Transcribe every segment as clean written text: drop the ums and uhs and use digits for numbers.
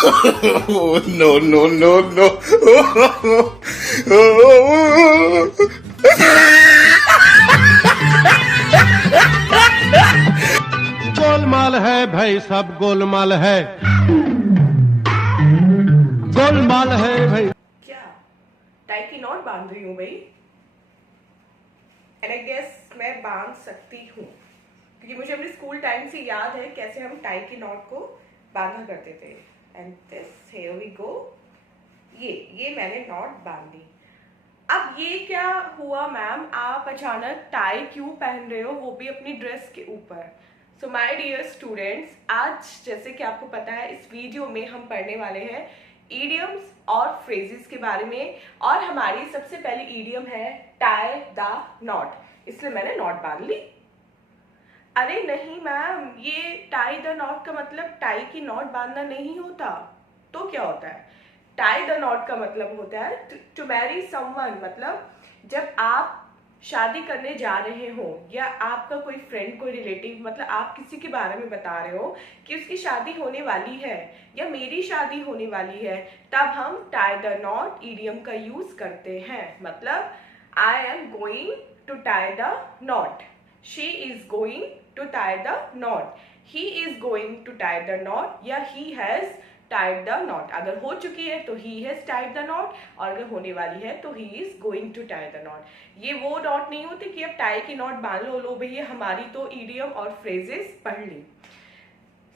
No, no, no, no. Golmaal है भाई, सब गोलमाल है, गोलमाल है भाई। क्या टाई की नॉट बांध रही हूँ भाई? एंड आई गेस मैं बांध सकती हूँ क्योंकि मुझे अपने स्कूल टाइम से याद है कैसे हम टाई की नॉट को बांधा करते थे। And this here we go. ये मैंने नॉट बांध दी। अब ये क्या हुआ मैम, आप अचानक टाई क्यों पहन रहे हो, वो भी अपनी ड्रेस के ऊपर? सो माय डियर स्टूडेंट्स, आज जैसे कि आपको पता है इस वीडियो में हम पढ़ने वाले हैं इडियम्स और फ्रेजेस के बारे में। और हमारी सबसे पहली इडियम है टाई द नॉट, इसलिए मैंने नॉट बांध ली। अरे नहीं मैम, ये टाई द नॉट का मतलब टाई की नॉट बांधना नहीं होता। तो क्या होता है? टाई द नॉट का मतलब होता है टू मैरी समवन, मतलब जब आप शादी करने जा रहे हो या आपका कोई फ्रेंड, कोई रिलेटिव, मतलब आप किसी के बारे में बता रहे हो कि उसकी शादी होने वाली है या मेरी शादी होने वाली है, तब हम टाई द नॉट इडियम का यूज करते हैं। मतलब I am going to tie the knot, she is going to tie the knot, he is going to tie the knot या he has tied the knot. अगर हो चुकी है तो he has tied the knot, और अगर होने वाली है तो he is going to tie the knot. ये वो नॉट नहीं होती कि अब टाई की नॉट बांध लो भैया, हमारी तो इडियम और फ्रेजेस पढ़ ली।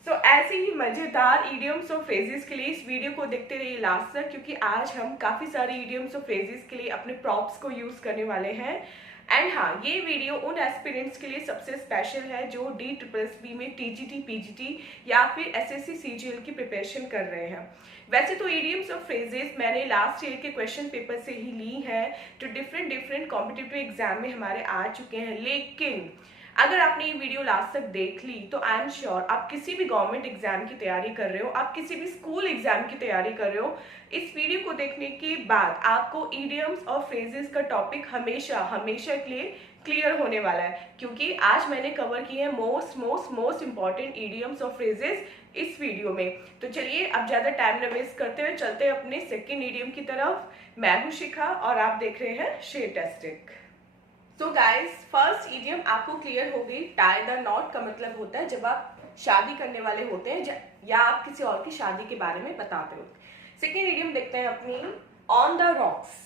सो ऐसे ही मजेदार इडियम्स और फ्रेजेस के लिए इस वीडियो को देखते रहिए लास्ट तक, क्योंकि आज हम काफी सारे इडियम्स और फ्रेजेस के लिए अपने प्रॉप्स को यूज करने वाले हैं। एंड हाँ, ये वीडियो उन एस्पिरेंट्स के लिए सबसे स्पेशल है जो DSSB में TGT PGT या फिर SSC CGL की प्रिपरेशन कर रहे हैं। वैसे तो इडियम्स और फ्रेजेस मैंने लास्ट ईयर के क्वेश्चन पेपर से ही ली है, जो डिफरेंट कॉम्पिटिटिव एग्जाम में हमारे आ चुके हैं। लेकिन अगर आपने ये वीडियो लास्ट तक देख ली तो आई एम श्योर आप किसी भी गवर्नमेंट एग्जाम की तैयारी कर रहे हो, आप किसी भी स्कूल एग्जाम की तैयारी कर रहे हो, इस वीडियो को देखने के बाद आपको इडियम्स और फ्रेजेस का टॉपिक हमेशा के लिए क्लियर होने वाला है, क्योंकि आज मैंने कवर किए हैं मोस्ट इंपॉर्टेंट इडियम्स और फ्रेजेस इस वीडियो में। तो चलिए अब ज्यादा टाइम न वेस्ट करते हुए चलते हैं अपने सेकेंड इडियम की तरफ। मैं हूं शिखा और आप देख रहे हैं शेरटास्टिक। तो गाइस, फर्स्ट इडियम आपको क्लियर हो गई। टाई द नॉट का मतलब होता है जब आप शादी करने वाले होते हैं या आप किसी और की शादी के बारे में बताते हो। सेकेंड इडियम देखते हैं अपनी, ऑन द रॉक्स।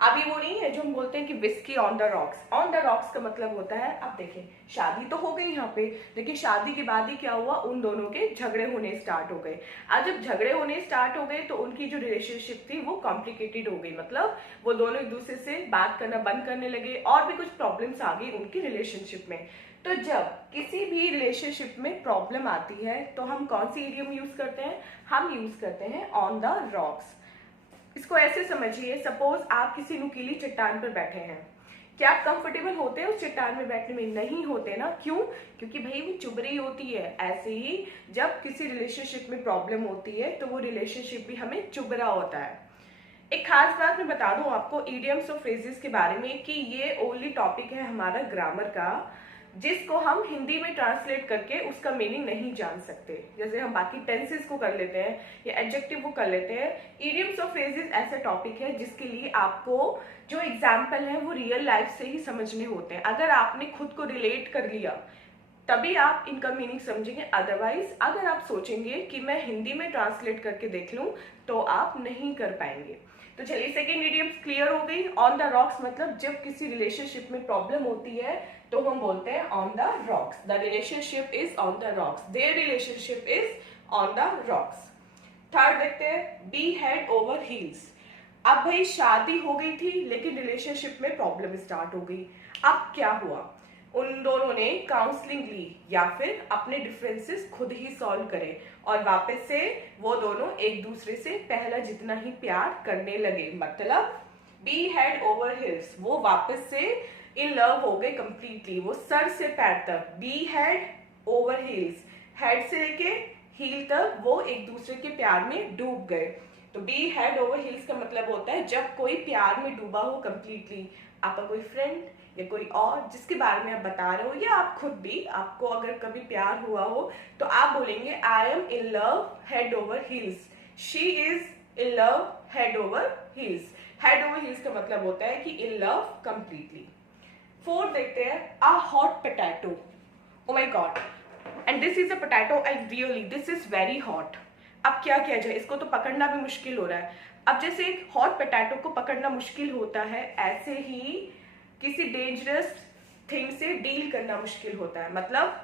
अब ये वो नहीं है जो हम बोलते हैं कि whisky on the rocks. On the rocks का मतलब होता है, अब देखिए शादी तो हो गई यहाँ पे, लेकिन शादी के बाद ही क्या हुआ, उन दोनों के झगड़े होने स्टार्ट हो गए। आज जब झगड़े होने स्टार्ट हो गए तो उनकी जो रिलेशनशिप थी वो कॉम्प्लिकेटेड हो गई, मतलब वो दोनों एक दूसरे से बात करना बंद करने लगे और भी कुछ प्रॉब्लम्स आ गई उनकी रिलेशनशिप में। तो जब किसी भी रिलेशनशिप में प्रॉब्लम आती है तो हम कौन सी इडियम यूज करते हैं? हम यूज करते हैं ऑन द रॉक्स। इसको ऐसे समझिए, सपोज आप किसी नुकीली चट्टान पर बैठे हैं, क्या आप कंफर्टेबल होते हैं उस चट्टान में बैठने में? नहीं होते ना। क्यों? क्योंकि भाई वो चुभ रही होती है। ऐसे ही जब किसी रिलेशनशिप में प्रॉब्लम होती है तो वो रिलेशनशिप भी हमें चुभ रहा होता है। एक खास बात मैं बता दूं आपको इडियम्स और फ्रेजेस के बारे में कि ये ओनली टॉपिक है हमारा ग्रामर का, जिसको हम हिंदी में ट्रांसलेट करके उसका मीनिंग नहीं जान सकते। जैसे हम बाकी टेंसेस को कर लेते हैं या एडजेक्टिव को कर लेते हैं, इडियम्स और फ्रेजेस ऐसा टॉपिक है जिसके लिए आपको जो एग्जाम्पल है वो रियल लाइफ से ही समझने होते हैं। अगर आपने खुद को रिलेट कर लिया तभी आप इनका मीनिंग समझेंगे, अदरवाइज अगर आप सोचेंगे कि मैं हिंदी में ट्रांसलेट करके देख लूं तो आप नहीं कर पाएंगे। तो चलिए सेकेंड इडियम क्लियर हो गई। ऑन द रॉक्स मतलब जब किसी रिलेशनशिप में प्रॉब्लम होती है तो हम बोलते हैं on the rocks, the relationship is on the rocks, their relationship is on the rocks. Third देखते हैं, बी हेड ओवर हील्स। अब भाई शादी हो गई थी लेकिन रिलेशनशिप में प्रॉब्लम स्टार्ट हो गई। अब क्या हुआ, उन दोनों ने काउंसलिंग ली या फिर अपने डिफरेंसेस खुद ही सॉल्व करे और वापस से वो दोनों एक दूसरे से पहला जितना ही प्यार करने लगे। मतलब बी हेड ओवर हिल्स, वो वापस से इन लव हो गए कंप्लीटली, वो सर से पैर तक। Be head over heels, head से लेके हील तक वो एक दूसरे के प्यार में डूब गए। तो बी हेड ओवर हिल्स का मतलब होता है जब कोई प्यार में डूबा हो कंप्लीटली, आपका कोई फ्रेंड या कोई और जिसके बारे में आप बता रहे हो या आप खुद भी, आपको अगर कभी प्यार हुआ हो तो आप बोलेंगे I am in love head over hills, she is in love head over heels. Head over heels का मतलब होता है कि इन लव कंप्लीटली। फोर्थ देखते हैं, a hot potato. Oh my God, and this is a potato, I really this is very hot. अब क्या किया जाए, इसको तो पकड़ना भी मुश्किल हो रहा है। अब जैसे एक हॉट पोटैटो को पकड़ना मुश्किल होता है, ऐसे ही किसी डेंजरस थिंग से डील करना मुश्किल होता है। मतलब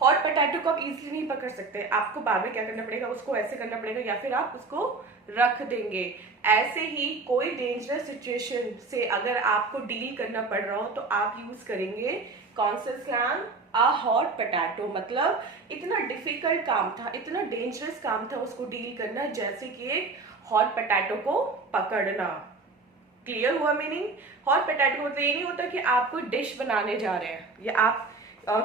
हॉट पोटैटो को आप इजीली नहीं पकड़ सकते, आपको बार बार क्या करना पड़ेगा, उसको ऐसे करना पड़ेगा या फिर आप उसको रख देंगे। ऐसे ही कोई डेंजरस सिचुएशन से अगर आपको डील करना पड़ रहा हो तो आप यूज करेंगे कौन सा स्लैंग, अ हॉट पोटैटो। मतलब इतना डिफिकल्ट काम था, इतना डेंजरस काम था उसको डील करना, जैसे कि एक हॉट पोटैटो को पकड़ना। क्लियर हुआ मीनिंग? हॉट पोटैटो मतलब ये नहीं होता कि आप कोई डिश बनाने जा रहे हैं या आप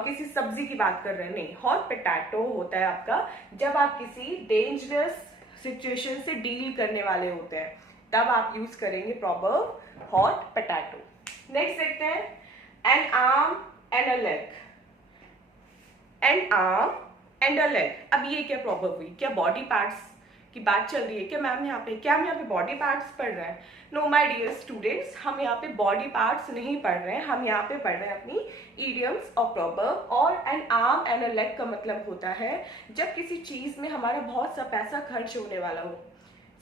किसी सब्जी की बात कर रहे हैं, नहीं। हॉट पोटैटो होता है आपका जब आप किसी डेंजरस सिचुएशन से डील करने वाले होते हैं, तब आप यूज करेंगे प्रॉवर्ब हॉट पोटैटो। नेक्स्ट देखते हैं, N arm and a leg. N arm and a leg. अब ये क्या प्रॉवर्ब हुई? क्या बॉडी पार्ट्स की बात चल रही है क्या मैम यहाँ पे? क्या हम यहाँ पे बॉडी पार्ट्स पढ़ रहे हैं? नो माय डियर स्टूडेंट्स, हम यहाँ पे बॉडी पार्ट्स नहीं पढ़ रहे हैं, हम यहाँ पे पढ़ रहे हैं अपनी इडियम्स और प्रॉवर्ब। और N arm and a leg का मतलब होता है जब किसी चीज में हमारा बहुत सा पैसा खर्च होने वाला हो।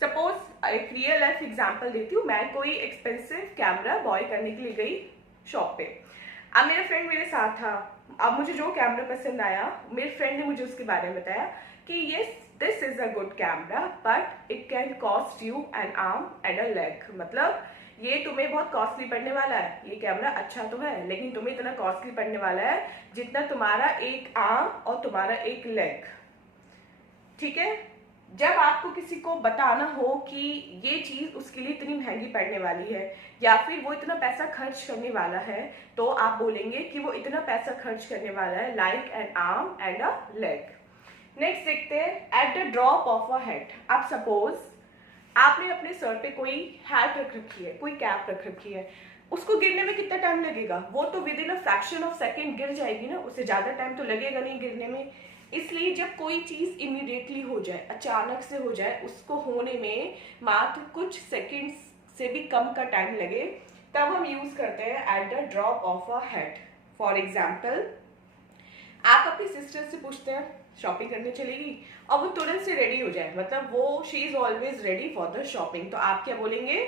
सपोज एक रियल लाइफ एग्जाम्पल देती हूँ, मैं कोई एक्सपेंसिव कैमरा बॉय करने के लिए गई शॉप पे। अब मेरा फ्रेंड मेरे साथ था। अब मुझे जो कैमरा पसंद आया, मेरे फ्रेंड ने मुझे उसके बारे में बताया कि ये this is a good camera but it can cost you N arm and a leg. मतलब ये तुम्हें बहुत कॉस्टली पड़ने वाला है, ये कैमरा अच्छा तो है लेकिन तुम्हें इतना कॉस्टली पड़ने वाला है जितना तुम्हारा एक आर्म और तुम्हारा एक लेग। ठीक है? जब आपको किसी को बताना हो कि ये चीज उसके लिए इतनी महंगी पड़ने वाली है या फिर वो इतना पैसा खर्च करने वाला है, तो आप बोलेंगे कि वो इतना पैसा खर्च करने वाला है like an arm and a leg. Next देखते हैं, eight the drop of a hat. आप सपोज आपने अपने सर पे कोई हैट रख रखी है, कोई कैप रख रखी है, उसको गिरने में कितना टाइम लगेगा? वो तो with in a fraction of second गिर जाएगी ना, उससे ज्यादा टाइम तो लगेगा नहीं गिरने में। इसलिए जब कोई चीज इमीडिएटली हो जाए, अचानक से हो जाए, उसको होने में मात्र कुछ सेकेंड्स से भी कम का टाइम लगे, तब हम यूज करते हैं eight the drop of a hat. For example, आप अपनी सिस्टर से पूछते हैं शॉपिंग करने चलेगी और वो तुरंत से रेडी हो जाए, मतलब वो she is always ready for the shopping, तो आप क्या बोलेंगे?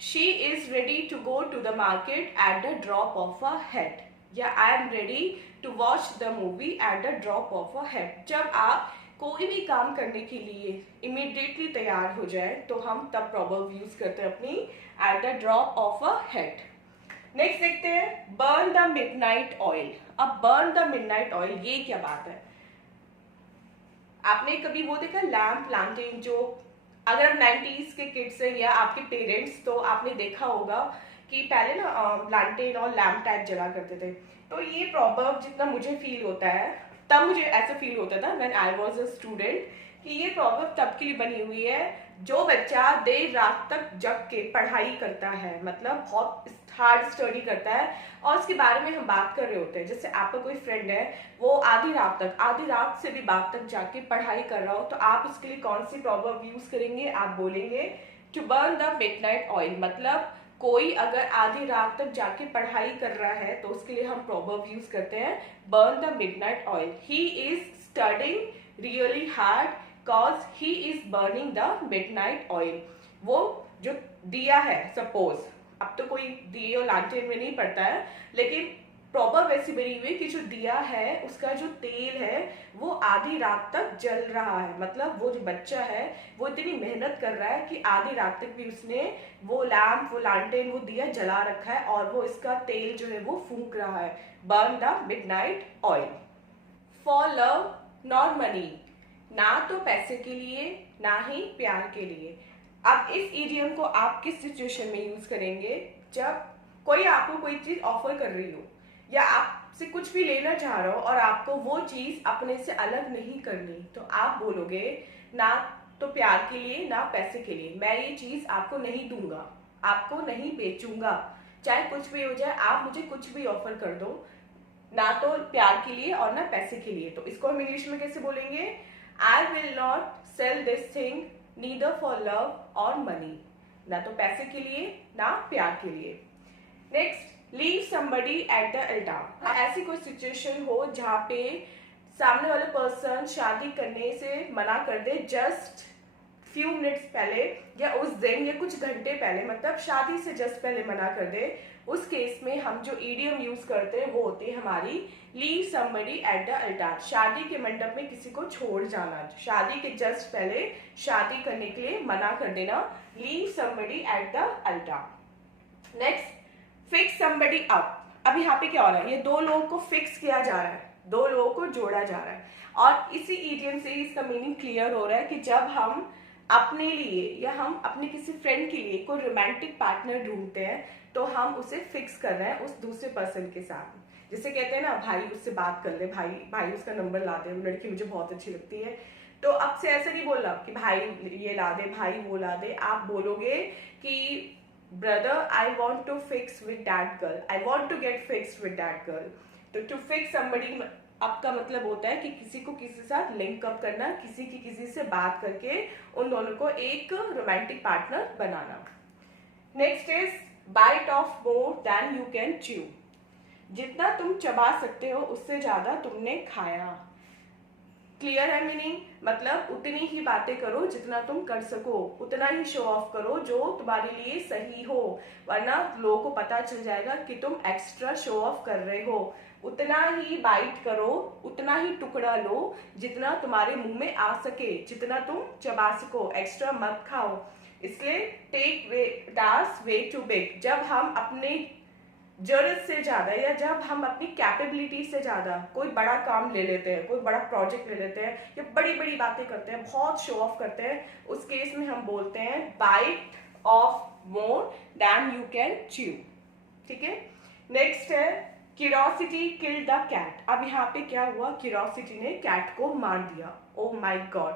She is ready to go to the market at the drop of a hat, या I am ready to watch the movie at the drop of a hat. जब आप कोई भी काम करने के लिए इमीडिएटली तैयार हो जाए तो हम तब प्रॉवर्ब यूज करते हैं अपनी eight the drop of a hat. Next देखते हैं, बर्न द मिडनाइट ऑयल। अब बर्न द मिडनाइट ऑयल, ये क्या बात है? आपने कभी वो देखा लैम्प लैंटेन, जो अगर आप 90s के किड्स हैं या आपके पेरेंट्स, तो आपने देखा होगा कि पहले ना लैंटेन और लैम्प टाइप जला करते थे। तो ये प्रॉवर्ब जितना मुझे फील होता है, तब मुझे ऐसा फील होता था when I was a student, कि ये प्रॉवर्ब तब के लिए बनी हुई है जो बच्चा देर रात तक जग के पढ़ाई करता है, मतलब बहुत हार्ड स्टडी करता है, और उसके बारे में हम बात कर रहे होते हैं। जैसे आपका कोई फ्रेंड है, वो आधी रात से भी बात तक जाके पढ़ाई कर रहा हो, तो आप उसके लिए कौन सी प्रॉवर्ब यूज करेंगे? आप बोलेंगे to burn the midnight oil. मतलब कोई अगर आधी रात तक जाके पढ़ाई कर रहा है तो उसके लिए हम प्रॉवर्ब यूज करते हैं burn the midnight oil. He is studying really hard cause he is burning the midnight oil. वो जो दिया है, सपोज अब तो कोई दिए और लालटेन में नहीं पड़ता है, लेकिन प्रॉवर्ब वैसी बनी हुई कि जो दिया है उसका जो तेल है वो आधी रात तक जल रहा है। मतलब वो जो बच्चा है वो इतनी मेहनत कर रहा है कि आधी रात तक भी उसने वो लैम्प, वो लालटेन, वो दिया जला रखा है और वो इसका तेल जो है वो फूंक रहा है। Burn the midnight oil. For love not money, ना तो पैसे के लिए ना ही प्यार के लिए। अब इस इडियम को आप किस सिचुएशन में यूज करेंगे? जब कोई आपको कोई चीज ऑफर कर रही हो या आपसे कुछ भी लेना चाह रहा हो और आपको वो चीज अपने से अलग नहीं करनी, तो आप बोलोगे ना तो प्यार के लिए ना पैसे के लिए, मैं ये चीज आपको नहीं दूंगा, आपको नहीं बेचूंगा, चाहे कुछ भी हो जाए, आप मुझे कुछ भी ऑफर कर दो, ना तो प्यार के लिए और ना पैसे के लिए। तो इसको हम इंग्लिश में कैसे बोलेंगे? I will not sell this thing neither for love और मनी, ना तो पैसे के लिए ना प्यार के लिए। Next, leave somebody at the altar. ऐसी कोई सिचुएशन हो जहाँ पे सामने वाला पर्सन शादी करने से मना कर दे जस्ट फ्यू मिनट्स पहले, या उस दिन या कुछ घंटे पहले, मतलब शादी से जस्ट पहले मना कर दे। उस केस में हम जो इडियम यूज करते हैं वो होती है हमारी leave somebody at the Alt. शादी के मंडप में किसी को छोड़ जाना, शादी के जस्ट पहले शादी करने के लिए मना कर देना, leave somebody at the Alt. Next, fix somebody up. अब यहाँ पे क्या हो रहा है, ये दो लोगों को फिक्स किया जा रहा है, दो लोगों को जोड़ा जा रहा है, और इसी इडियम से इसका मीनिंग क्लियर हो रहा है कि जब हम अपने लिए या हम अपने किसी फ्रेंड के लिए कोई रोमांटिक पार्टनर ढूंढते हैं तो हम उसे फिक्स कर रहे हैं उस दूसरे पर्सन के साथ। जैसे कहते हैं ना, भाई उससे बात कर ले, भाई उसका नंबर ला दे, वो लड़की मुझे बहुत अच्छी लगती है। तो अब से ऐसे नहीं बोलना कि भाई ये ला दे, भाई वो ला दे। आप बोलोगे कि brother I want to fix with that girl, I want to get fix with that girl. तो टू फिक्स समबडी अप का मतलब होता है कि किसी को किसी के साथ लिंक अप करना, किसी की किसी से बात करके उन दोनों को एक रोमांटिक पार्टनर बनाना। Next is bite off more than you can chew. जितना तुम चबा सकते हो उससे ज्यादा तुमने खाया। क्लियर है मीनिंग? मतलब उतनी ही बातें करो जितना तुम कर सको, उतना ही शो ऑफ करो जो तुम्हारे लिए सही हो, वरना लोगों को पता चल जाएगा कि तुम एक्स्ट्रा शो ऑफ कर रहे हो। उतना ही बाइट करो, उतना ही टुकड़ा लो जितना तुम्हारे मुंह में आ सके, जितना तुम चबा सको, एक्स्ट्रा मत खाओ। इसलिए take way task way too big. जब हम अपने जरूरत से ज्यादा या जब हम अपनी कैपेबिलिटी से ज्यादा कोई बड़ा काम ले लेते हैं, कोई बड़ा प्रोजेक्ट ले लेते हैं या बड़ी बड़ी बातें करते हैं, बहुत शो ऑफ करते हैं, उस केस में हम बोलते हैं bite off more than you can chew. ठीक है। नेक्स्ट है क्यूरियोसिटी किल्ड द कैट। अब यहाँ पे क्या हुआ, क्यूरियोसिटी ने कैट को मार दिया। ओह माय गॉड,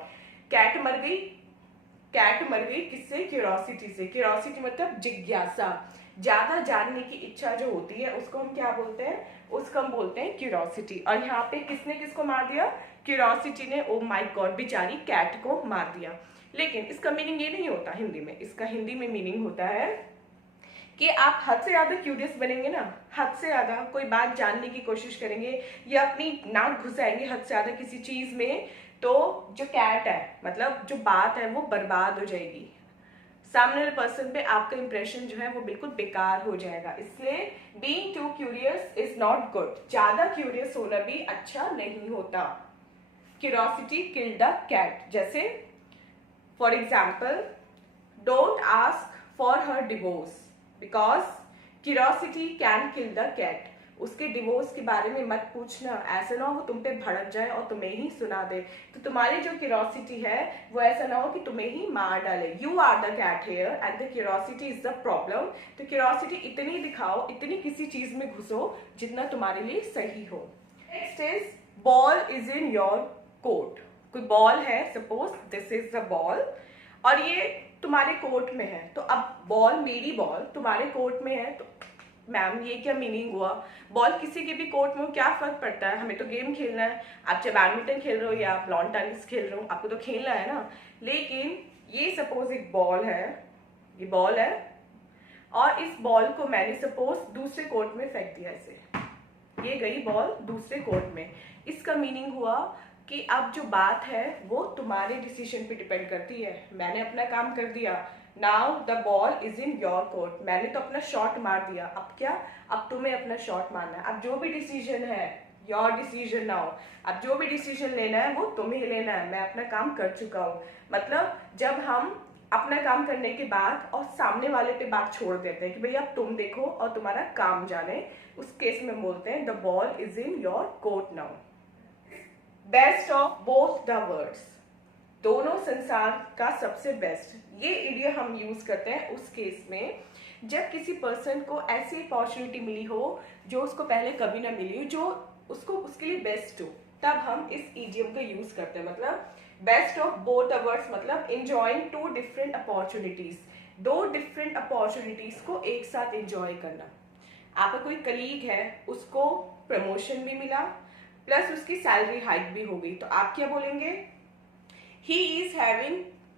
कैट मर गई। कैट मर गई किससे? क्यूरियोसिटी से। क्यूरियोसिटी मतलब जिज्ञासा, ज्यादा जानने की इच्छा जो होती है उसको हम क्या बोलते हैं? उसको हम बोलते हैं क्यूरियोसिटी। और यहाँ पे किसने किसको मार दिया? क्यूरियोसिटी ने ओ माय गॉड बेचारी कैट को मार दिया। लेकिन इसका मीनिंग ये नहीं होता हिंदी में। इसका हिंदी में मीनिंग होता है कि आप हद से ज्यादा क्यूरियस बनेंगे ना, हद से ज्यादा कोई बात जानने की कोशिश करेंगे या अपनी नाक घुसाएंगे हद से ज्यादा किसी चीज में, तो जो कैट है मतलब जो बात है वो बर्बाद हो जाएगी। सामने वाले पर्सन पे आपका इंप्रेशन जो है वो बिल्कुल बेकार हो जाएगा। इसलिए being too curious is not good. ज्यादा क्यूरियस होना भी अच्छा नहीं होता। Curiosity killed the cat. जैसे for example, don't ask for her divorce because curiosity can kill the cat. उसके डिवोर्स के बारे में मत पूछना, ऐसा ना हो वो तुम पे भड़क जाए और तुम्हें ही सुना दे। तो तुम्हारी जो क्यूरियोसिटी है वो ऐसा ना हो कि तुम्हें ही मार डाले। You are the cat here and the curiosity is the problem. तो क्यूरियोसिटी इतनी दिखाओ, इतनी किसी चीज में घुसो जितना तुम्हारे लिए सही हो। Next is ball is in your court. कोई बॉल है, suppose this is the ball, और ये तुम्हारे कोर्ट में है। तो अब बॉल, मेरी बॉल तुम्हारे कोर्ट में है, तो मैम ये क्या मीनिंग हुआ? बॉल किसी के भी कोर्ट में क्या फर्क पड़ता है? हमें तो गेम खेलना है। आप चाहे बैडमिंटन खेल रहे हो या आप लॉन टेनिस खेल रहे हो, आपको तो खेलना है ना। लेकिन ये सपोज एक बॉल है, ये बॉल है, और इस बॉल को मैंने सपोज दूसरे कोर्ट में फेंक दिया। ऐसे ये गई बॉल दूसरे कोर्ट में। इसका मीनिंग हुआ कि अब जो बात है वो तुम्हारे डिसीजन पे डिपेंड करती है। मैंने अपना काम कर दिया, now the ball is in your court. मैंने तो अपना शॉट मार दिया, अब क्या? अब तुम्हें अपना शॉट मारना है। अब जो भी डिसीजन है, योर डिसीजन नाउ। अब जो भी डिसीजन लेना है वो तुम्हें लेना है। मैं अपना काम कर चुका हूँ। मतलब जब हम अपना काम करने के बाद और सामने वाले पे बात छोड़ देते हैं कि भाई अब तुम देखो और तुम्हारा काम जाने, उस केस में बोलते हैं the ball is in your court now. Best of both the words. दोनों संसार का सबसे बेस्ट, ये इडियम हम यूज करते हैं उस केस में जब किसी पर्सन को ऐसी अपॉर्चुनिटी मिली हो जो उसको पहले कभी ना मिली हो, जो उसको उसके लिए बेस्ट हो, तब हम इस इडियम का यूज करते हैं। मतलब best of both the words मतलब एंजॉयिंग टू डिफरेंट अपॉर्चुनिटीज। दो डिफरेंट अपॉर्चुनिटीज को एक साथ एंजॉय करना। आपका कोई कलीग है, उसको प्रमोशन भी मिला प्लस उसकी सैलरी हाइक भी हो गई, तो आप क्या बोलेंगे? He is having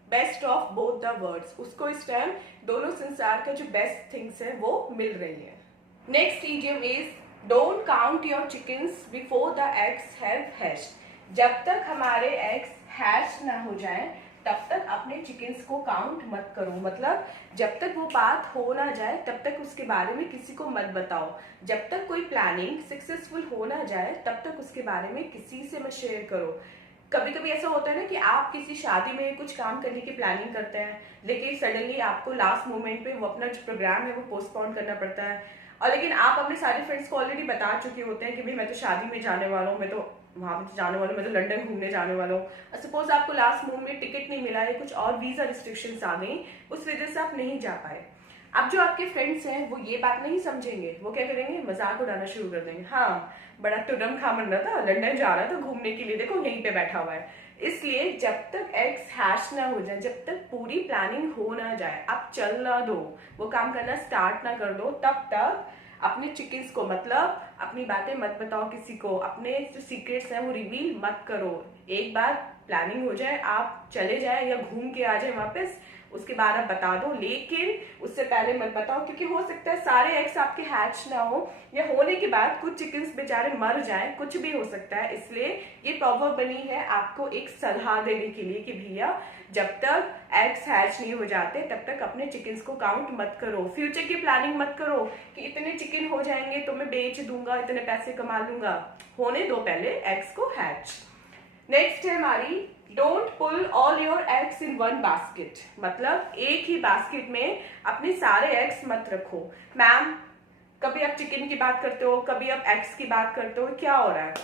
best of both the words. उसको इस टाइम दोनों संसार का जो बेस्ट थिंग्स है वो मिल रही है। Next idiom is don't count your chickens before the eggs have hatched. जब तक हमारे एग्स हैच ना हो जाए तब तक अपने चिकन्स को काउंट मत करो। मतलब जब तक वो बात हो ना जाए तब तक उसके बारे में किसी को मत बताओ। जब तक कोई प्लानिंग सक्सेसफुल हो ना जाए तब तक उसके बारे में किसी से मत शेयर करो। कभी कभी ऐसा होता है ना कि आप किसी शादी में कुछ काम करने की प्लानिंग करते हैं, लेकिन सडनली आपको लास्ट मोमेंट पे वो अपना जो प्रोग्राम है वो पोस्टपोन करना पड़ता है, और लेकिन आप अपने सारे फ्रेंड्स को ऑलरेडी बता चुके होते हैं कि भाई मैं तो शादी में जाने वाला हूँ, मैं तो वहां पे जाने वाला हूँ, मैं तो लंदन घूमने जाने वाला हूँ। और सपोज आपको लास्ट मोमेंट में टिकट नहीं मिला है, कुछ और वीजा रिस्ट्रिक्शंस आ गई, उस वजह से आप नहीं जा पाए। अब जो आपके फ्रेंड्स हैं वो ये बात नहीं समझेंगे, वो क्या करेंगे, मजाक उड़ाना शुरू कर देंगे। हाँ, बड़ा टुडम खा बन रहा था, लंदन जा रहा था घूमने के लिए, देखो यहीं पे बैठा हुआ है। इसलिए जब तक एग्स हैच ना हो जाए, जब तक पूरी प्लानिंग हो ना जाए, आप चल ना दो, वो काम करना स्टार्ट ना कर दो, तब तक अपने चिकन्स को, मतलब अपनी बातें मत बताओ किसी को, अपने जो सीक्रेट्स हैं वो रिवील मत करो। एक बार प्लानिंग हो जाए, आप चले जाए या घूम के आ जाए वापस, उसके बाद आप बता दो, लेकिन उससे पहले मत बताओ, क्योंकि हो सकता है सारे एग्स आपके हैच ना हो, या होने के बाद कुछ चिकन्स बेचारे मर जाएं, कुछ भी हो सकता है। इसलिए ये प्रॉवर्ब बनी है आपको एक सलाह देने के लिए कि भैया जब तक एग्स हैच नहीं हो जाते तब तक अपने चिकन्स को काउंट मत करो। फ्यूचर की प्लानिंग मत करो कि इतने चिकन हो जाएंगे तो मैं बेच दूंगा, इतने पैसे कमा लूंगा। होने दो पहले एग्स को हैच। नेक्स्ट है हमारी don't pull all your eggs in one basket. मतलब एक ही बास्केट में अपने सारे एग्स मत रखो। मैम, कभी आप चिकन की बात करते हो, कभी आप एग्स की बात करते हो, क्या हो रहा है?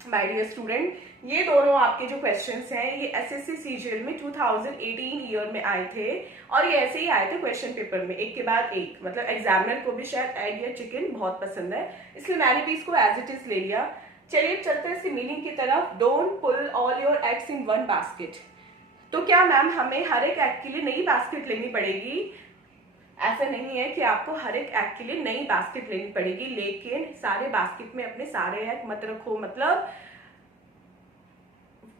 माय डियर स्टूडेंट, ये दोनों आपके जो क्वेश्चंस हैं ये एसएससी सीजीएल में 2018 ईयर में आए थे, और ये ऐसे ही आए थे क्वेश्चन पेपर में एक के बाद एक। मतलब एग्जामिनर को भी शायद एग या चिकन बहुत पसंद है, इसलिए मैंने भी इसको एज इट इज ले लिया। चलिए चलते हैं इसकी मीनिंग की तरफ। Don't pull all your eggs in one basket. तो क्या मैम हमें हर एक एग के लिए नई बास्केट लेनी पड़ेगी? ऐसा नहीं है कि आपको हर एक एग के लिए नई बास्केट लेनी पड़ेगी, लेकिन सारे बास्केट में अपने सारे एग मत रखो। मतलब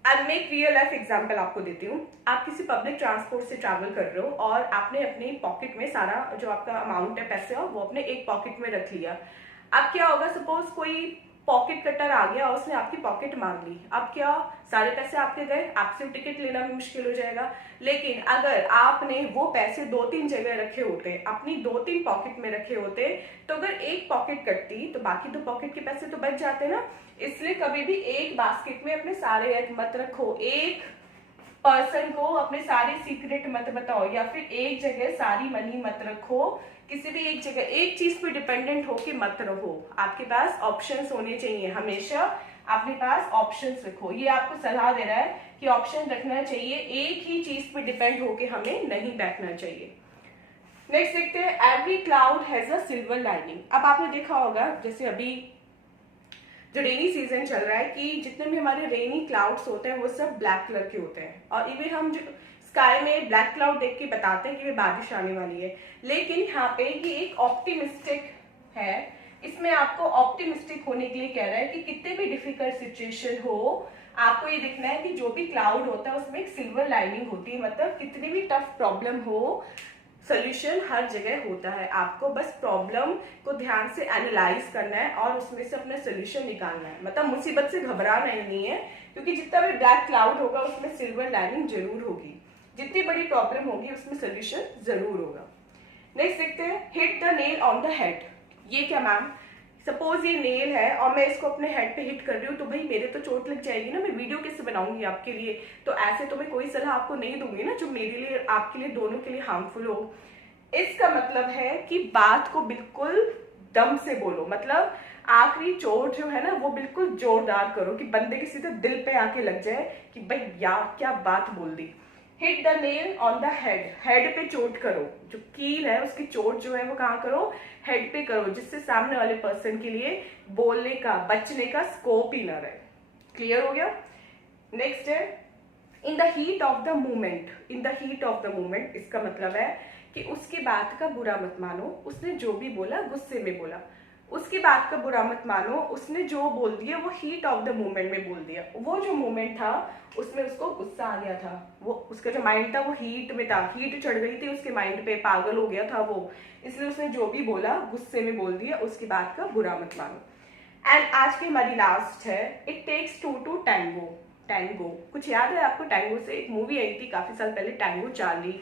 I make real life example आपको देती हूँ। आप किसी पब्लिक ट्रांसपोर्ट से ट्रैवल कर रहे हो और आपने अपने पॉकेट में सारा जो आपका अमाउंट है पैसे, वो अपने एक पॉकेट में रख लिया। अब क्या होगा, सपोज कोई पॉकेट कटर आ गया और उसने आपकी पॉकेट मार ली, अब क्या, सारे पैसे आपके गए, आपसे टिकट लेना भी मुश्किल हो जाएगा। लेकिन अगर आपने वो पैसे 2-3 जगह रखे होते, अपनी 2-3 पॉकेट में रखे होते, तो अगर एक पॉकेट कटती तो बाकी 2 पॉकेट के पैसे तो बच जाते ना। इसलिए कभी भी एक बास्केट में अपने सारे एग मत रखो, एक पर्सन को अपने सारे सीक्रेट मत बताओ, या फिर एक जगह सारी मनी मत रखो। किसी भी एक जगह एक चीज पे डिपेंडेंट होके मत रहो। आपके पास ऑप्शंस होने चाहिए, हमेशा अपने पास ऑप्शंस रखो। ये आपको सलाह दे रहा है कि ऑप्शन रखना चाहिए, एक ही चीज पे डिपेंड होके हमें नहीं बैठना चाहिए। नेक्स्ट देखते हैं, every cloud has a silver lining. अब आपने देखा होगा जैसे अभी जो रेनी सीजन चल रहा है कि जितने भी हमारे रेनी क्लाउड्स होते हैं वो सब ब्लैक कलर के होते हैं, और इवन हम जो स्काई में ब्लैक क्लाउड देख के बताते हैं कि वे बारिश आने वाली है। लेकिन यहाँ पे ये एक ऑप्टिमिस्टिक है, इसमें आपको ऑप्टिमिस्टिक होने के लिए कह रहा है कि कितने भी डिफिकल्ट सिचुएशन हो, आपको ये देखना है कि जो भी क्लाउड होता है उसमें एक सिल्वर लाइनिंग होती है। मतलब कितनी भी टफ प्रॉब्लम हो, सोल्यूशन हर जगह होता है। आपको बस प्रॉब्लम को ध्यान से एनालाइज करना है और उसमें से अपना सोल्यूशन निकालना है। मतलब मुसीबत से घबराना ही नहीं है, क्योंकि जितना भी ब्लैक क्लाउड होगा उसमें सिल्वर लाइनिंग जरूर होगी। जितनी बड़ी प्रॉब्लम होगी उसमें सोल्यूशन जरूर होगा। नेक्स्ट देखते हैं, hit the nail on the head. ये क्या मैम, सपोज ये नेल है और मैं इसको अपने हेड पे हिट कर रही हूँ, तो भाई मेरे तो चोट लग जाएगी ना, मैं वीडियो कैसे बनाऊंगी आपके लिए? तो ऐसे तो मैं कोई सलाह आपको नहीं दूंगी ना जो मेरे लिए, आपके लिए, दोनों के लिए हार्मफुल हो। इसका मतलब है कि बात को बिल्कुल दम से बोलो। मतलब आखिरी चोट जो है ना वो बिल्कुल जोरदार करो कि बंदे के सीधे दिल पे आके लग जाए कि भाई यार क्या बात बोल दी। Hit the nail on the head, head पे चोट करो। जो कील है उसकी चोट जो है वो कहाँ करो, हेड पे करो, जिससे सामने वाले पर्सन के लिए बोलने का, बचने का स्कोप ही ना रहे। क्लियर हो गया? नेक्स्ट है, in the heat of the moment. In the heat of the moment इसका मतलब है कि उसकी बात का बुरा मत मानो, उसने जो भी बोला गुस्से में बोला। उसकी बात का बुरा मत मानो, उसने जो बोल दिया वो हीट ऑफ द मोमेंट में बोल दिया। वो जो मोमेंट था उसमें उसको गुस्सा आ गया था, वो उसका जो माइंड था वो हीट में था, हीट चढ़ गई थी उसके माइंड पे, पागल हो गया था वो, इसलिए उसने जो भी बोला गुस्से में बोल दिया, उसकी बात का बुरा मत मानो। एंड आज की हमारी लास्ट है, it takes two to tango. Tango कुछ याद है आपको? टैंगो से एक मूवी आई थी काफी साल पहले, टैंगो चार्ली,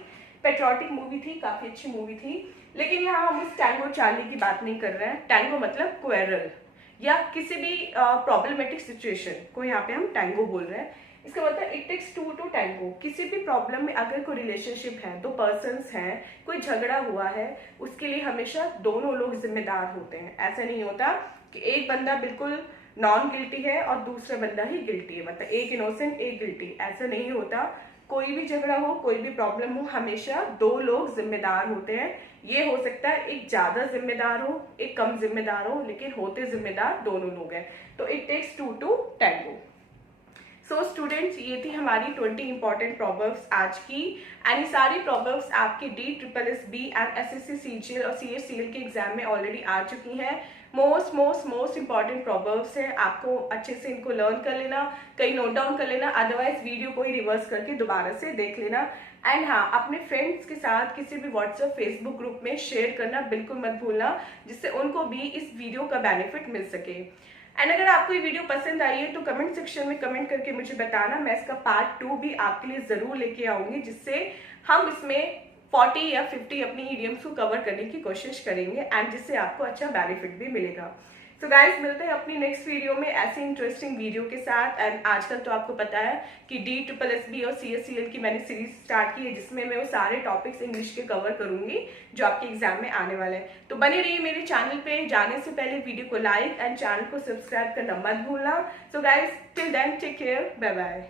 पेट्रियोटिक मूवी थी, काफी अच्छी मूवी थी। लेकिन यहाँ हम इस टैंगो चार्ली की बात नहीं कर रहे हैं। टैंगो मतलब क्वेरल या किसी भी प्रॉब्लमेटिक सिचुएशन को यहाँ पे हम टैंगो बोल रहे हैं। इसका मतलब it takes two to tango. किसी भी प्रॉब्लम में अगर कोई रिलेशनशिप है, दो पर्सन्स हैं, कोई झगड़ा हुआ है, उसके लिए हमेशा दोनों लोग जिम्मेदार होते हैं। ऐसा नहीं होता कि एक बंदा बिल्कुल नॉन गिल्टी है और दूसरा बंदा ही गिल्टी है, मतलब एक इनोसेंट एक गिल्टी, ऐसा नहीं होता। कोई भी झगड़ा हो, कोई भी प्रॉब्लम हो, हमेशा दो लोग जिम्मेदार होते हैं। ये हो सकता है एक ज्यादा जिम्मेदार हो, एक कम जिम्मेदार हो, लेकिन होते जिम्मेदार दोनों लोग हैं। तो it takes two to tango. So students, ये थी हमारी 20 इंपॉर्टेंट प्रॉवर्ब्स आज की। एंड ये सारी प्रॉवर्ब्स आपके DSSB एंड SSC CGL और CHCL के एग्जाम में ऑलरेडी आ चुकी हैं। मोस्ट इंपॉर्टेंट प्रॉवर्ब्स हैं, आपको अच्छे से इनको लर्न कर लेना, कहीं नोट डाउन कर लेना, अदरवाइज वीडियो को ही रिवर्स करके दोबारा से देख लेना। एंड हाँ, अपने फ्रेंड्स के साथ किसी भी व्हाट्सएप फेसबुक ग्रुप में शेयर करना बिल्कुल मत भूलना, जिससे उनको भी इस वीडियो का बेनिफिट मिल सके। एंड अगर आपको ये वीडियो पसंद आई है तो कमेंट सेक्शन में कमेंट करके मुझे बताना, मैं इसका पार्ट 2 भी आपके लिए जरूर लेके आऊंगी, जिससे हम इसमें 40 या 50 अपनी इडियम्स को कवर करने की कोशिश करेंगे एंड जिससे आपको अच्छा बेनिफिट भी मिलेगा। सो गाइस, मिलते हैं अपनी नेक्स्ट वीडियो में ऐसी इंटरेस्टिंग वीडियो के साथ। एंड आजकल तो आपको पता है कि DSSB और CHCL की मैंने सीरीज स्टार्ट की है, जिसमें मैं वो सारे टॉपिक्स इंग्लिश के कवर करूंगी जो आपके एग्जाम में आने वाले हैं। तो बने रहिए मेरे चैनल पे। जाने से पहले वीडियो को लाइक एंड चैनल को सब्सक्राइब करना मत भूलना। So guys, till then take care, bye bye.